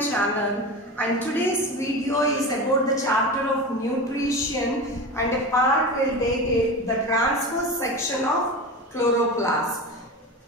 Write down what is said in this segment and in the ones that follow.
channel, and today's video is about the chapter of nutrition, and a part will take it the transverse section of chloroplast.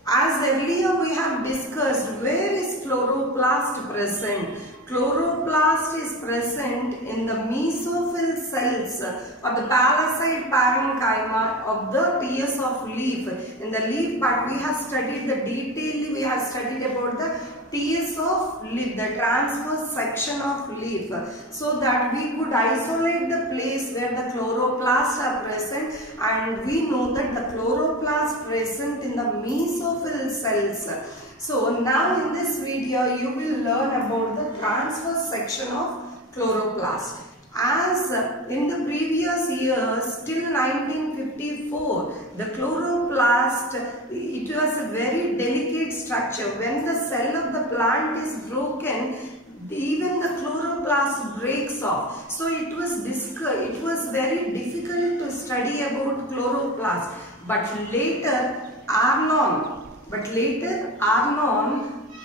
As earlier we have discussed, where is chloroplast present? Chloroplast is present in the mesophyll cells or the palisade parenchyma of the tears of leaf. In the leaf part, we have studied the detail. We have studied about the tears of leaf, the transverse section of leaf, so that we could isolate the place where the chloroplasts are present, and we know that the chloroplast present in the mesophyll cells. So now in this video you will learn about the transverse section of chloroplast. As in the previous years till 1954, the chloroplast, it was a very delicate structure. When the cell of the plant is broken, even the chloroplast breaks off. So it was very difficult to study about chloroplast. But later Arnon,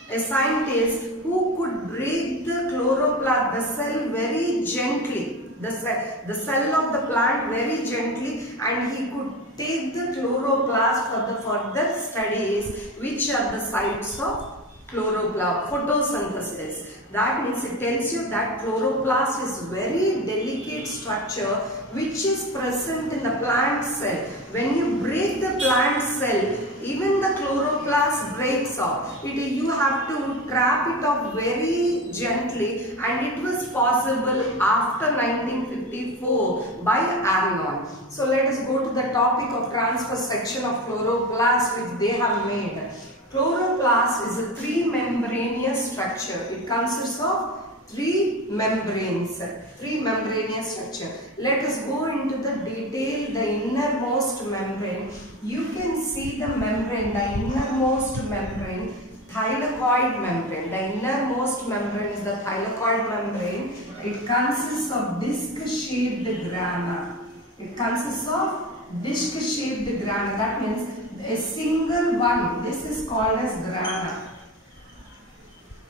a scientist who could break the chloroplast, the cell very gently, the cell of the plant very gently, and he could take the chloroplast for the further studies, which are the sites of chloroplast, photosynthesis. That means it tells you that chloroplast is very delicate structure which is present in the plant cell. When you break the plant cell, even the chloroplast breaks off. You have to trap it off very gently, and it was possible after 1954 by Arnon. So let us go to the topic of transverse section of chloroplast which they have made. Chloroplast is a three-membranous structure. It consists of three membranous structure. Let us go into the detail, the innermost membrane. You can see the membrane, the innermost membrane, thylakoid membrane. The innermost membrane is the thylakoid membrane. It consists of disc-shaped grana. That means a single one. This is called as grana.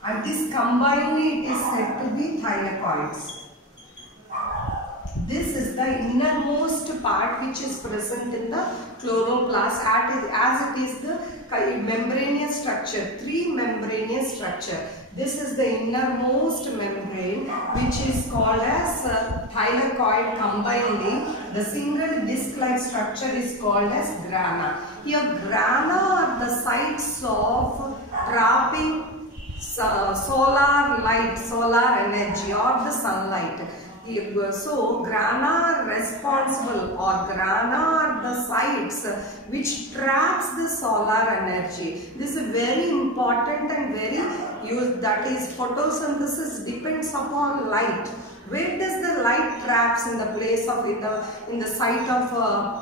And this combinedly it is said to be thylakoids. This is the innermost part which is present in the chloroplast as it is the membranous structure, three-membranous structure. This is the innermost membrane which is called as thylakoid combinedly. The single disc-like structure is called as grana. Here grana are the sites of trapping solar light, solar energy or the sunlight. So grana are responsible, or grana are the sites which traps the solar energy. This is very important and very used. That is, photosynthesis depends upon light. Where does the light traps in the place of in the site of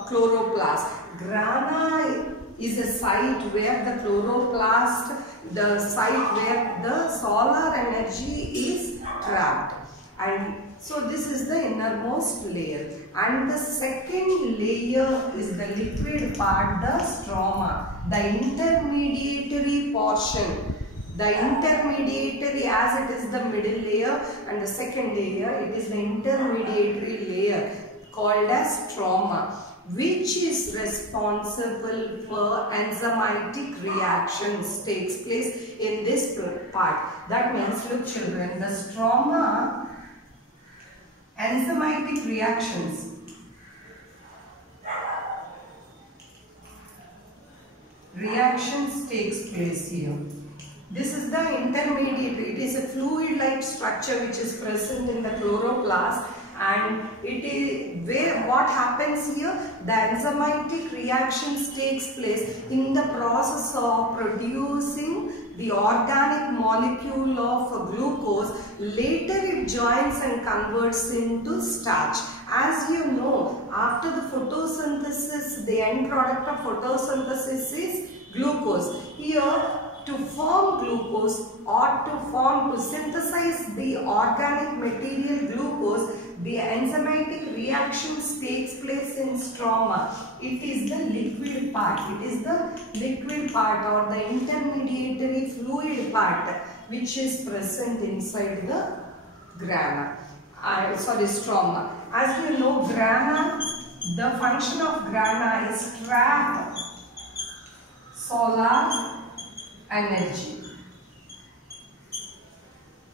chloroplast? Grana is a site where the chloroplast, the site where the solar energy is trapped. And so this is the innermost layer. And the second layer is the liquid part, the stroma, the intermediary portion. The intermediary, as it is the middle layer, and the second layer, it is the intermediary layer called as stroma, which is responsible for enzymatic reactions takes place in this part. That means, look children, the stroma, enzymatic reactions. Reactions takes place here. This is the intermediary. It is a fluid-like structure which is present in the chloroplast, and it is what happens here, the enzymatic reactions takes place in the process of producing the organic molecule of glucose. Later it joins and converts into starch. As you know, after the photosynthesis, the end product of photosynthesis is glucose. Here, to form glucose or to synthesize the organic material glucose, the enzymatic reactions takes place in stroma. It is the liquid part. It is the liquid part or the intermediary fluid part. which is present inside the grana. Stroma. As you know, grana, the function of grana is trap solar energy.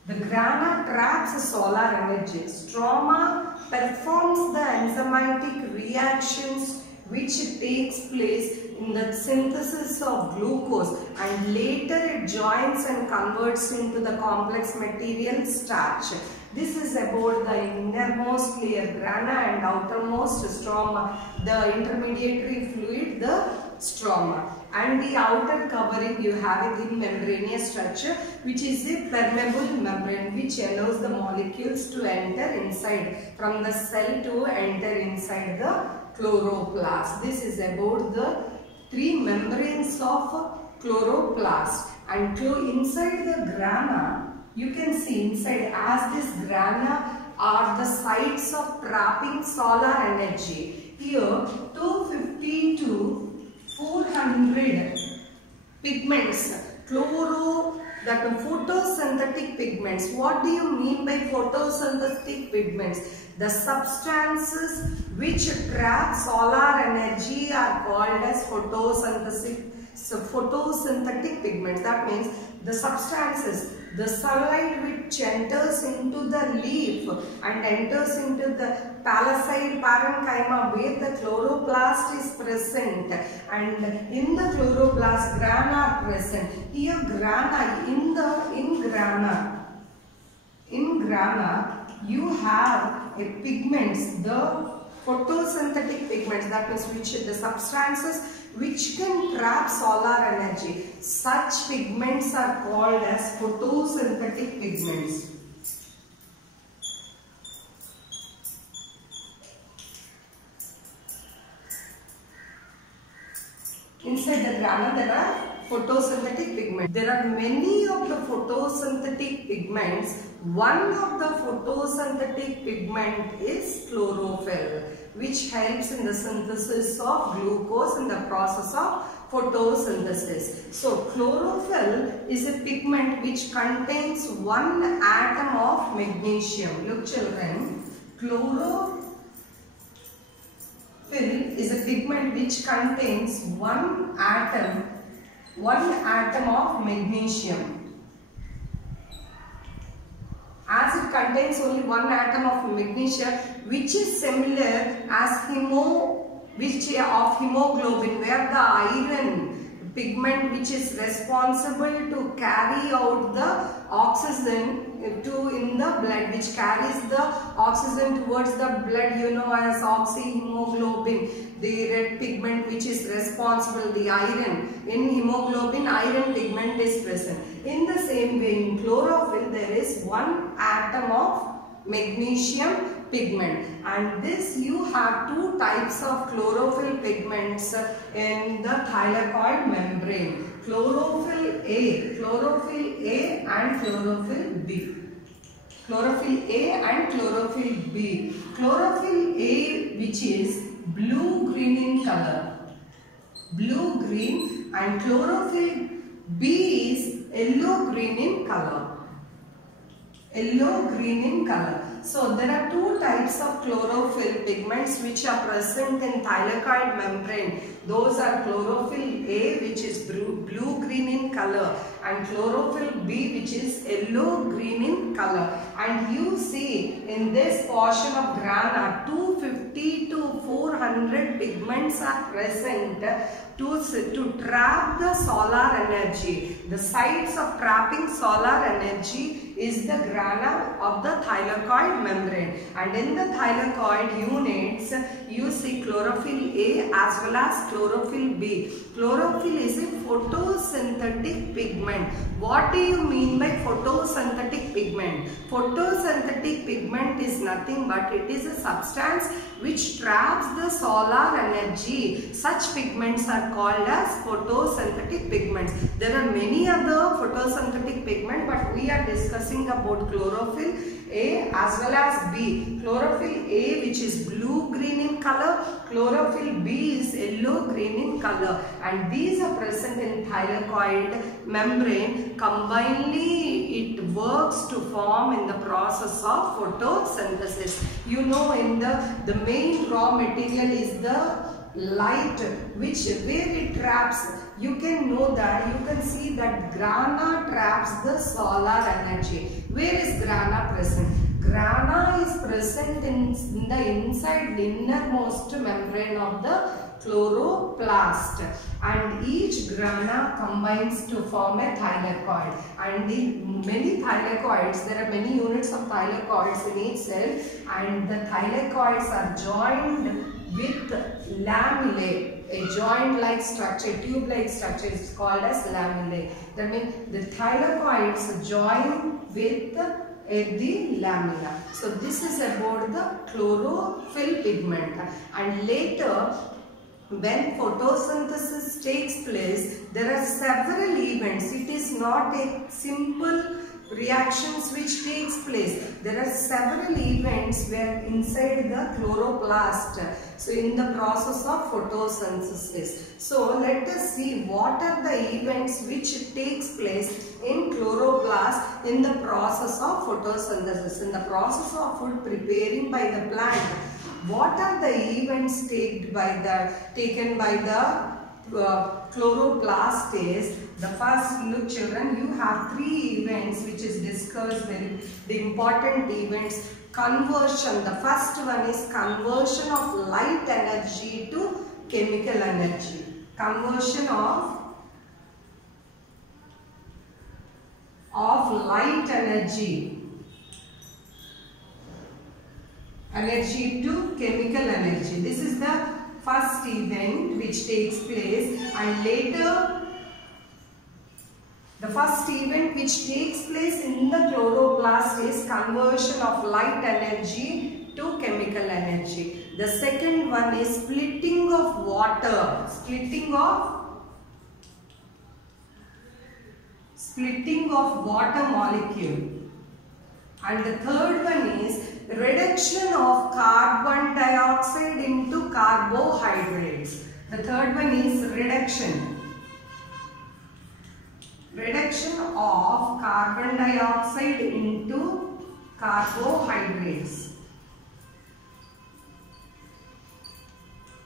The grana traps solar energy. Stroma performs the enzymatic reactions which takes place in the synthesis of glucose, and later it joins and converts into the complex material starch. This is about the innermost layer grana and outermost stroma, the intermediary fluid, the stroma. And the outer covering you have it in membranous structure, which is a permeable membrane which allows the molecules to enter inside, from the cell to enter inside the chloroplast. This is about the three membranes of chloroplast. And inside the grana, you can see inside, as this grana are the sites of trapping solar energy. Here 250 to 400 pigments, that photosynthetic pigments. What do you mean by photosynthetic pigments? The substances which trap solar energy are called as photosynthetic pigments. That means the substances, the sunlight which enters into the leaf and enters into the palisade parenchyma where the chloroplast is present, and in the chloroplast grana are present. Here grana, in grana you have a pigments, the photosynthetic pigments, that means which the substances which can trap solar energy. Such pigments are called as photosynthetic pigments. Inside the grana there are photosynthetic pigments. There are many of the photosynthetic pigments. One of the photosynthetic pigment is chlorophyll, which helps in the synthesis of glucose in the process of photosynthesis. So chlorophyll is a pigment which contains one atom of magnesium. Look children, chlorophyll is a pigment which contains one atom of magnesium. As it contains only one atom of magnesium, which is similar as of hemoglobin, where the iron pigment which is responsible to carry out the oxygen in the blood, which carries the oxygen towards the blood, you know, as oxyhemoglobin. The red pigment which is responsible, the iron. In hemoglobin, iron pigment is present. In the same way, in chlorophyll, there is one atom of magnesium pigment, and this you have two types of chlorophyll pigments in the thylakoid membrane. Chlorophyll A and chlorophyll B. Chlorophyll A and chlorophyll B. Chlorophyll A, which is blue-green in color, blue-green, and chlorophyll B is yellow-green in color. Yellow-green in color. So there are two types of chlorophyll pigments which are present in thylakoid membrane. Those are chlorophyll A, which is blue-green in color, and chlorophyll B, which is yellow-green in color. And you see in this portion of grana, 250 to 400 pigments are present to trap the solar energy. The sites of trapping solar energy is the grana of the thylakoid membrane. And in the thylakoid units, you see chlorophyll A as well as chlorophyll B. Chlorophyll is a photosynthetic pigment. What do you mean by photosynthetic pigment? Photosynthetic pigment is nothing but it is a substance which traps the solar energy. Such pigments are called as photosynthetic pigments. There are many other photosynthetic pigments, but we are discussing discussing about chlorophyll A as well as B. Chlorophyll A, which is blue-green in color, chlorophyll B is yellow-green in color, and these are present in thylakoid membrane. Combinedly, it works to form in the process of photosynthesis. You know, in the main raw material is the light, which where it traps. You can know that, you can see that grana traps the solar energy. Where is grana present? Grana is present in the inside innermost membrane of the chloroplast, and each grana combines to form a thylakoid. And in many thylakoids, there are many units of thylakoids in each cell, and the thylakoids are joined with lamellae, a joint-like structure, tube-like structure is called as lamellae. That means the thylakoids join with the lamina. So this is about the chlorophyll pigment. And later, when photosynthesis takes place, there are several events. It is not a simple reactions which takes place. There are several events where inside the chloroplast, so in the process of photosynthesis. So let us see what are the events which takes place in chloroplast in the process of photosynthesis, in the process of food preparing by the plant. What are the events taken by the chloroplast is, the first, look children, you have three events which is discussed, the important events. Conversion, the first one is conversion of light energy to chemical energy. Conversion of light energy to chemical energy. This is the first event which takes place, and later the first event which takes place in the chloroplast is conversion of light energy to chemical energy. The second one is splitting of water, splitting of water molecule. And the third one is reduction of carbon dioxide into carbohydrates. The third one is reduction of carbon dioxide into carbohydrates.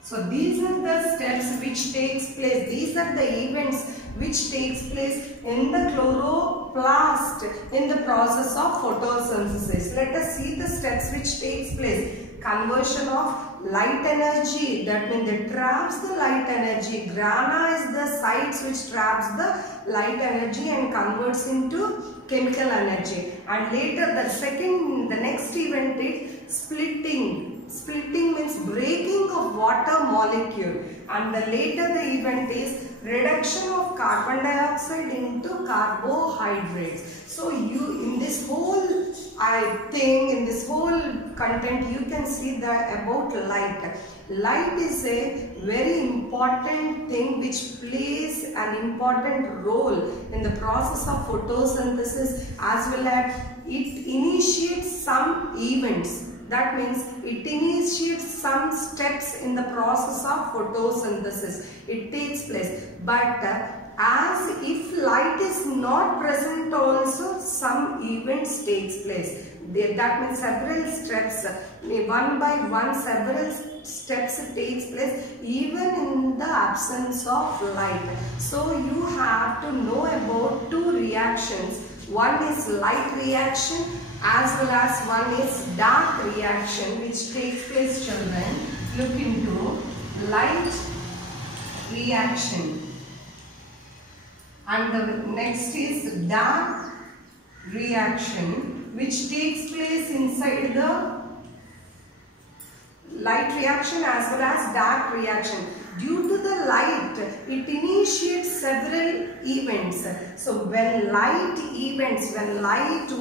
So these are the steps which takes place. These are the events which takes place in the chloroplast in the process of photosynthesis. Let us see the steps which takes place. Conversion of light energy, that means it traps the light energy. Grana is the sites which traps the light energy and converts into chemical energy. And later the next event is splitting. Splitting means breaking of water molecule, and later the event is reduction of carbon dioxide into carbohydrates. So you, in this whole in this whole content, you can see that about light. Light is a very important thing which plays an important role in the process of photosynthesis, as well as it initiates some events. That means it initiates some steps in the process of photosynthesis. It takes place. But as if light is not present also, some events takes place. That means several steps, one by one, several steps takes place even in the absence of light. So you have to know about two reactions. One is light reaction as well as one is dark reaction which takes place, children. Look into light reaction, and the next is dark reaction which takes place inside the light reaction as well as dark reaction. Due to the light, it initiates several events. So when light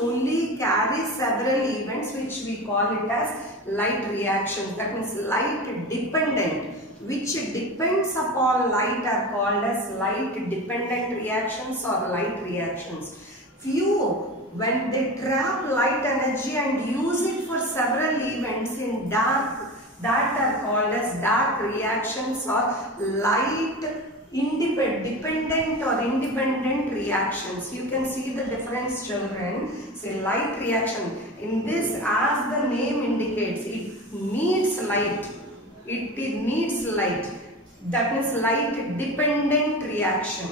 only carries several events, which we call it as light reactions. That means light dependent, which depends upon light, are called as light dependent reactions or light reactions. Few when they trap light energy and use it for several events in dark, that are called as dark reactions or light dependent or independent reactions. You can see the difference, children. Say light reaction. In this, as the name indicates, it needs light. It needs light. That means light dependent reaction.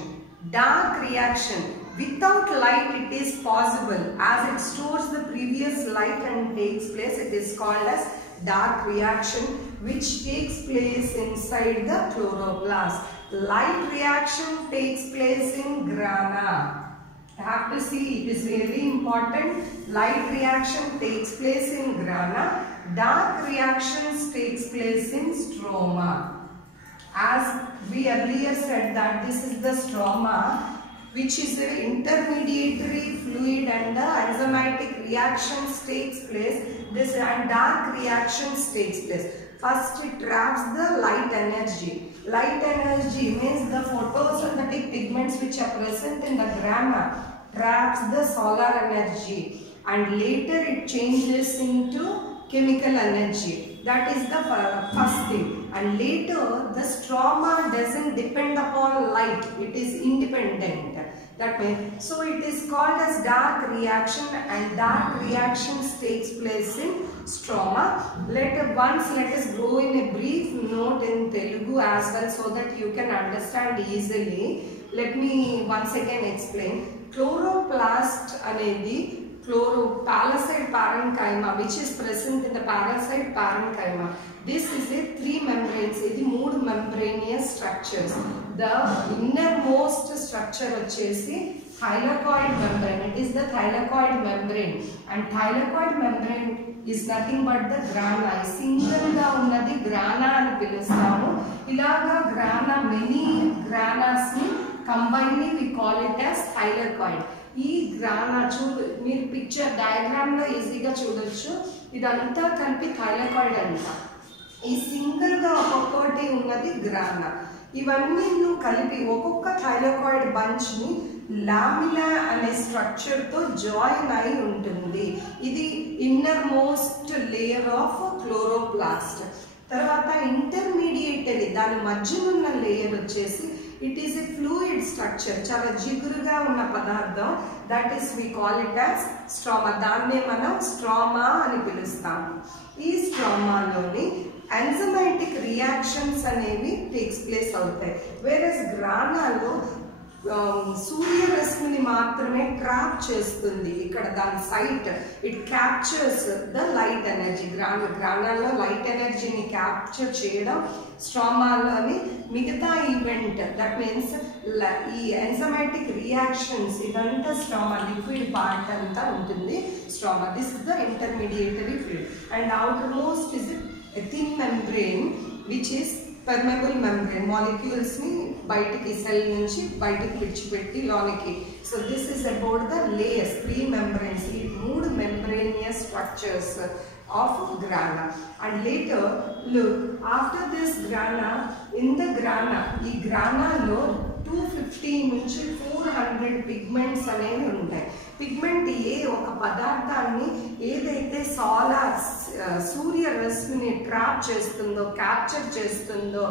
Dark reaction. Without light it is possible. As it stores the previous light and takes place, it is called as dark reaction, which takes place inside the chloroplast. Light reaction takes place in grana. You have to see, it is very important. Light reaction takes place in grana. Dark reactions takes place in stroma. As we earlier said that this is the stroma, which is an intermediary fluid, and the enzymatic reactions takes place. This and dark reactions takes place. First it traps the light energy. Light energy means the photosynthetic pigments which are present in the grana traps the solar energy, and later it changes into chemical energy. That is the first thing. And later the stroma doesn't depend upon light. It is independent. That means, so it is called as dark reaction, and dark reactions takes place in stroma. Let us go in a brief note in Telugu as well, so that you can understand easily. Let me once again explain. Chloroplast anedi chloropalaside parenchyma, which is present in the parasite parenchyma. This is a 3 membranes. It is 3 membranous structures. The innermost structure vachesi thylakoid membrane. It is the thylakoid membrane, and thylakoid membrane is nothing but the grana. Single ga unnadi grana ani pilustamu. Ilaga grana, many granas ni combinedly we call it as thylakoid. ఈ గ్రానా మీరు picture diagram లో ఈజీగా చూడొచ్చు. ఇదంతా కలిపి thylakoid అంట. ఈ single గా ఒక్కొక్కటి ఉన్నది గ్రానా. ఇవన్నీ కలిపి ఒక్కొక్క థైలాకాయిడ్ బంచ్ ని లామిలా అనే స్ట్రక్చర్ తో జాయిన్ అయి ఉంటుంది. ఇది inner most layer of chloroplast. తర్వాత ఇంటర్మీడియేటరీ దాని మధ్యనున్న లేయర్ వచ్చేసి it is a fluid structure, చాలా జిగురుగా ఉన్న పదార్థం. that is we call it as stroma. దాన్నే మనం స్ట్రోమా అని పిలుస్తాము. ఈ స్ట్రోమాలోని ఎంజైమాటిక్ రియాక్షన్స్ అనేవి టేక్స్ ప్లేస్ అవుతాయి. వేరస్ గ్రానాలో సూర్యరశ్మిని మాత్రమే ట్రాప్ చేస్తుంది. ఇక్కడ దాని site it captures the light energy. గ్రానాల్లో లైట్ ఎనర్జీని క్యాప్చర్ చేయడం స్ట్రోమాలోని మిగతా ఈవెంట్. దట్ మీన్స్ ఈ ఎంజైమాటిక్ రియాక్షన్స్ ఇదంతా స్ట్రోమా లిక్విడ్ పార్ట్ అంతా ఉంటుంది stroma. This is the intermediatory fluid. And outer most is a thin membrane which is permeable membrane. Molecules ni బయటికి సెల్ నుంచి బయటికి విడిచిపెట్టి లోనికి. So this is about the layers, 3 membranes. ఈ 3 membranous structures of grana. And later look, after this grana, in the grana, ఈ grana లో 250 నుంచి 400 pigments అనేవి ఉంటాయి. పిగ్మెంట్ ఒక పదార్థాన్ని ఏదైతే సూర్యరశ్మిని ట్రాప్ చేస్తుందో, క్యాప్చర్ చేస్తుందో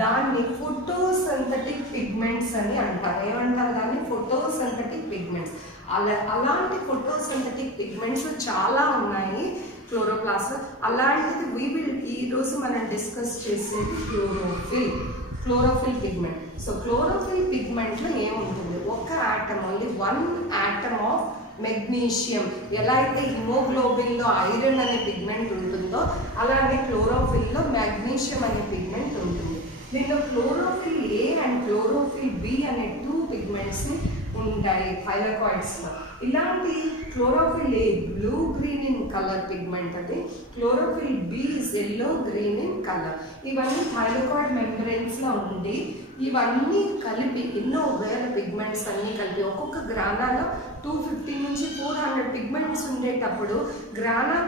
దాన్ని ఫోటోసింథటిక్ పిగ్మెంట్స్ అని అంటారు. ఏమంటారు దాన్ని? Photosynthetic pigments. అలాంటి ఫోటోసింథటిక్ పిగ్మెంట్స్ చాలా ఉన్నాయి క్లోరోప్లాస్ట్. అలాంటిది ఈరోజు మనం డిస్కస్ చేసేది chlorophyll pigment. So chlorophyll pigment లో ఏముంటుంది? ఒక atom, only 1 atom of magnesium. ఎలా అయితే హిమోగ్లోబిన్ లో ఐరన్ అనే పిగ్మెంట్ ఉంటుందో అలానే క్లోరోఫిల్ లో మెగ్నీషియం అనే పిగ్మెంట్ ఉంటుంది. దీనిలో chlorophyll A and chlorophyll B అనే 2 పిగ్మెంట్స్ ఉంటాయి థైలాకాయిడ్స్ లో. ఇలాంటి chlorophyll A blue green in colour pigment అది. Chlorophyll B is yellow green in colour. ఇవన్నీ థైలాకాయిడ్ మెంబ్రెయిన్స్ లో ఉండి ఇవన్నీ కలిపి ఎన్నో వేల పిగ్మెంట్స్ అన్ని కలిపి ఒక్కొక్క గ్రానాలో 250 నుంచి 400 పిగ్మెంట్స్ ఉన్న ఉండేటప్పుడు గ్రానా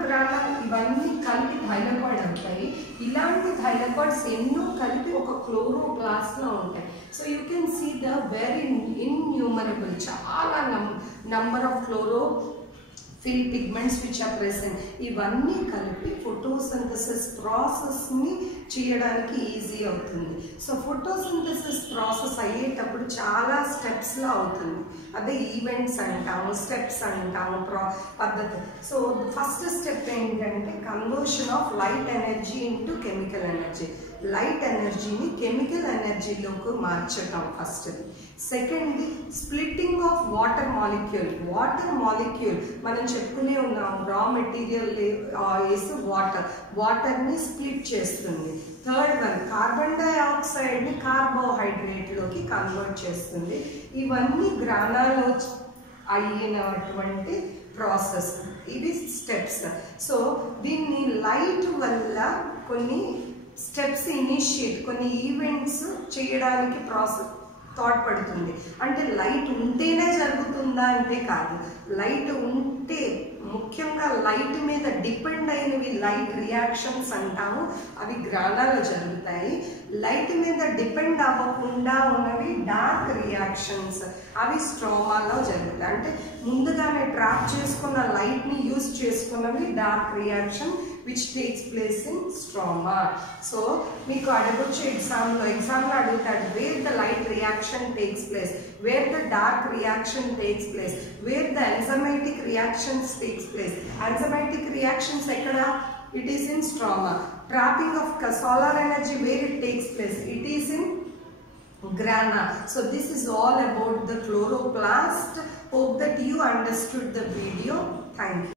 ఇవన్నీ కలిపి థైలాకోయిడ్ అవుతాయి. ఇలాంటి థైలాకోయిడ్స్ ఎన్నో కలిపి ఒక క్లోరోప్లాస్ట్ లో ఉంటాయి. So you can see the very innumerable, చాలా number of chlorophyll pigments which are present. ఇవన్నీ కలిపి ఫోటోసింథసిస్ ప్రాసెస్ ని చేయడానికి ఈజీ అవుతుంది. సో ఫోటోసింథసిస్ ప్రాసెస్ అయ్యేటప్పుడు చాలా స్టెప్స్ లో అవుతుంది. అదే ఈవెంట్స్ అంటాము, స్టెప్స్ అంటాము, పద్ధతి. సో ఫస్ట్ స్టెప్ ఏంటంటే conversion of light energy into chemical energy. Light ఎనర్జీని కెమికల్ ఎనర్జీలోకి మార్చడం ఫస్ట్. సెకండ్ది splitting of water molecule. Water molecule మనం చెప్పుకునే ఉన్నాం, రా మెటీరియల్ వేసి వాటర్ని స్ప్లిట్ చేస్తుంది. థర్డ్ వన్ కార్బన్ డైఆక్సైడ్ని కార్బోహైడ్రేట్లోకి కన్వర్ట్ చేస్తుంది. ఇవన్నీ గ్రానాలో అయినటువంటి ప్రాసెస్. ఇవి స్టెప్స్. సో దీన్ని లైట్ వల్ల కొన్ని స్టెప్స్ ఇనిషియేట్, కొన్ని ఈవెంట్స్ చేయడానికి ప్రాసెస్ తోడ్పడుతుంది. అంటే లైట్ ఉంటేనే జరుగుతుందా అంటే కాదు. లైట్ ఉంటే, ముఖ్యంగా లైట్ మీద డిపెండ్ అయినవి లైట్ రియాక్షన్స్ అంటాము, అవి గ్రానాలో జరుగుతాయి. లైట్ మీద డిపెండ్ అవ్వకుండా ఉన్నవి డార్క్ రియాక్షన్స్, అవి స్ట్రోమాలో జరుగుతాయి. అంటే ముందుగానే ట్రాప్ చేసుకున్న లైట్ని యూజ్ చేసుకున్నవి dark reaction which takes place in stroma. So మీకు అడగొచ్చు ఎగ్జామ్లో అడుగుతాడు, where the light reaction takes place, where the dark reaction takes place, where the enzymatic reactions takes place. Enzymatic reactions ఎక్కడ? It is in stroma. Trapping of solar energy, where it takes place? It is in grana. So this is all about the chloroplast. Hope that you understood the video. Thank you.